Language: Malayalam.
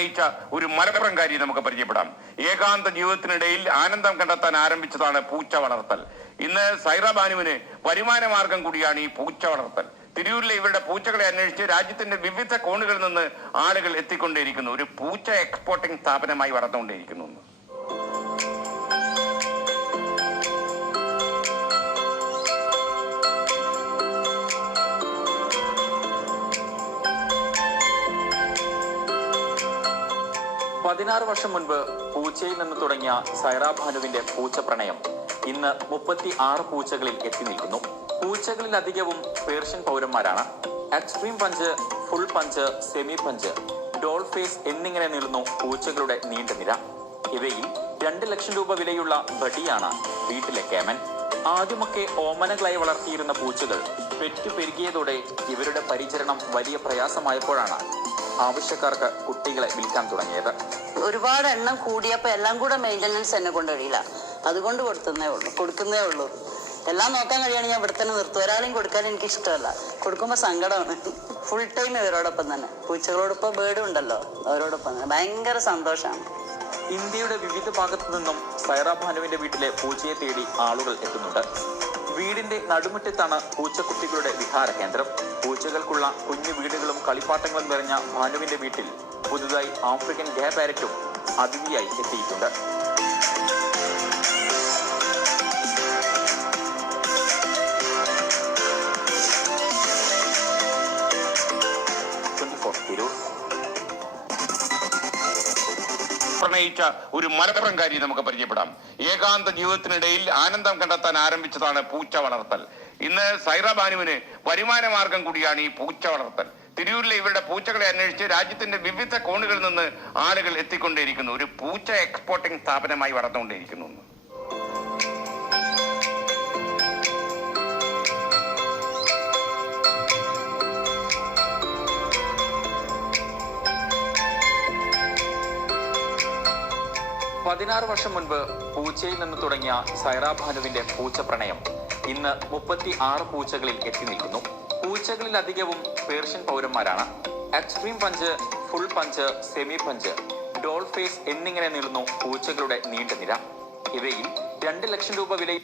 പ്രണയിച്ച ഒരു മലപ്പുറംകാരി നമുക്ക് പരിചയപ്പെടാം. ഏകാന്ത ജീവിതത്തിനിടയിൽ ആനന്ദം കണ്ടെത്താൻ ആരംഭിച്ചതാണ് പൂച്ച വളർത്തൽ. ഇന്ന് സൈറ ബാനുവിന് വരുമാന മാർഗം കൂടിയാണ് ഈ പൂച്ച വളർത്തൽ. തിരൂരിലെ ഇവരുടെ പൂച്ചകളെ അന്വേഷിച്ച് രാജ്യത്തിന്റെ വിവിധ കോണുകളിൽ നിന്ന് ആളുകൾ എത്തിക്കൊണ്ടേയിരിക്കുന്നു. ഒരു പൂച്ച എക്സ്പോർട്ടിംഗ് സ്ഥാപനമായി വളർന്നുകൊണ്ടേയിരിക്കുന്നു. 16 വർഷം മുൻപ് പൂച്ചയിൽ നിന്ന് തുടങ്ങിയ സൈറ ബാനുവിന്റെ പൂച്ച പ്രണയം ഇന്ന് 36 പൂച്ചകളിൽ എത്തി നിൽക്കുന്നു. പൂച്ചകളിൽ അധികവും പേർഷ്യൻ പൗരന്മാരാണ്. Extreme punch, full punch, semi punch, doll face എന്നിങ്ങനെ നീളുന്നു പൂച്ചകളുടെ നീണ്ട നിര. ഇവയിൽ 2 ലക്ഷം രൂപ വിലയുള്ള ബഡിയാണ് വീട്ടിലെ കേമൻ. ആദ്യമൊക്കെ ഓമനകളായി വളർത്തിയിരുന്ന പൂച്ചകൾ പെറ്റുപെരുകിയതോടെ ഇവരുടെ പരിചരണം വലിയ പ്രയാസമായപ്പോഴാണ് ആവശ്യക്കാർക്ക് കുട്ടികളെ വിൽക്കാൻ തുടങ്ങിയത്. ഒരുപാട് എണ്ണം കൂടിയപ്പോ എല്ലാം കൂടെ മെയിൻ്റനൻസ് എന്നെ കൊണ്ട് കഴിയില്ല. അതുകൊണ്ട് കൊടുക്കുന്നേ ഉള്ളൂ. എല്ലാം നോക്കാൻ കഴിയുകയാണെങ്കിൽ ഞാൻ ഇവിടെ തന്നെ നിർത്തും. ഒരാളെയും കൊടുക്കാൻ എനിക്ക് ഇഷ്ടമല്ല. കൊടുക്കുമ്പോൾ സങ്കടമാണ്. ഫുൾ ടൈം ഇവരോടൊപ്പം തന്നെ. പൂച്ചകളോടൊപ്പം ബേർഡും ഉണ്ടല്ലോ, അവരോടൊപ്പം തന്നെ ഭയങ്കര സന്തോഷമാണ്. ഇന്ത്യയുടെ വിവിധ ഭാഗത്തു നിന്നും സൈറ ബാനുവിന്റെ വീട്ടിലെ പൂച്ചയെ തേടി ആളുകൾ എത്തുന്നുണ്ട്. വീടിന്റെ നടുമുറ്റത്താണ് പൂച്ചക്കുട്ടികളുടെ വിഹാര കേന്ദ്രം. പൂച്ചകൾക്കുള്ള കുഞ്ഞു വീടുകളും കളിപ്പാട്ടങ്ങളും നിറഞ്ഞ ഭാനുവിന്റെ വീട്ടിൽ പുതുതായി ആഫ്രിക്കൻ ഗ്രേ പാരറ്റും അതിഥിയായി എത്തിയിട്ടുണ്ട്. പ്രണയിച്ച ഒരു മലപ്പുറംകാരി നമുക്ക് പരിചയപ്പെടാം. ഏകാന്ത ജീവിതത്തിനിടയിൽ ആനന്ദം കണ്ടെത്താൻ ആരംഭിച്ചതാണ് പൂച്ച വളർത്തൽ. ഇന്ന് സൈറ ബാനുവിന് വരുമാന മാർഗം കൂടിയാണ് ഈ പൂച്ച വളർത്തൽ. തിരൂരിലെ ഇവരുടെ പൂച്ചകളെ അന്വേഷിച്ച് രാജ്യത്തിന്റെ വിവിധ കോണുകളിൽ നിന്ന് ആളുകൾ എത്തിക്കൊണ്ടേയിരിക്കുന്നു. ഒരു പൂച്ച എക്സ്പോർട്ടിംഗ് സ്ഥാപനമായി വളർന്നുകൊണ്ടേയിരിക്കുന്നു. 16 വർഷം മുൻപ് പൂച്ചയിൽ നിന്ന് തുടങ്ങിയ സൈറ ബാനുവിന്റെ പൂച്ച പ്രണയം ഇന്ന് 36 പൂച്ചകളിൽ എത്തി നിൽക്കുന്നു. പൂച്ചകളിൽ അധികവും പേർഷ്യൻ പൗരന്മാരാണ്. Extreme punch, full punch, semi punch, doll face എന്നിങ്ങനെ നീളുന്നു പൂച്ചകളുടെ നീണ്ട നിര. ഇവയിൽ 2 ലക്ഷം രൂപ വിലയിൽ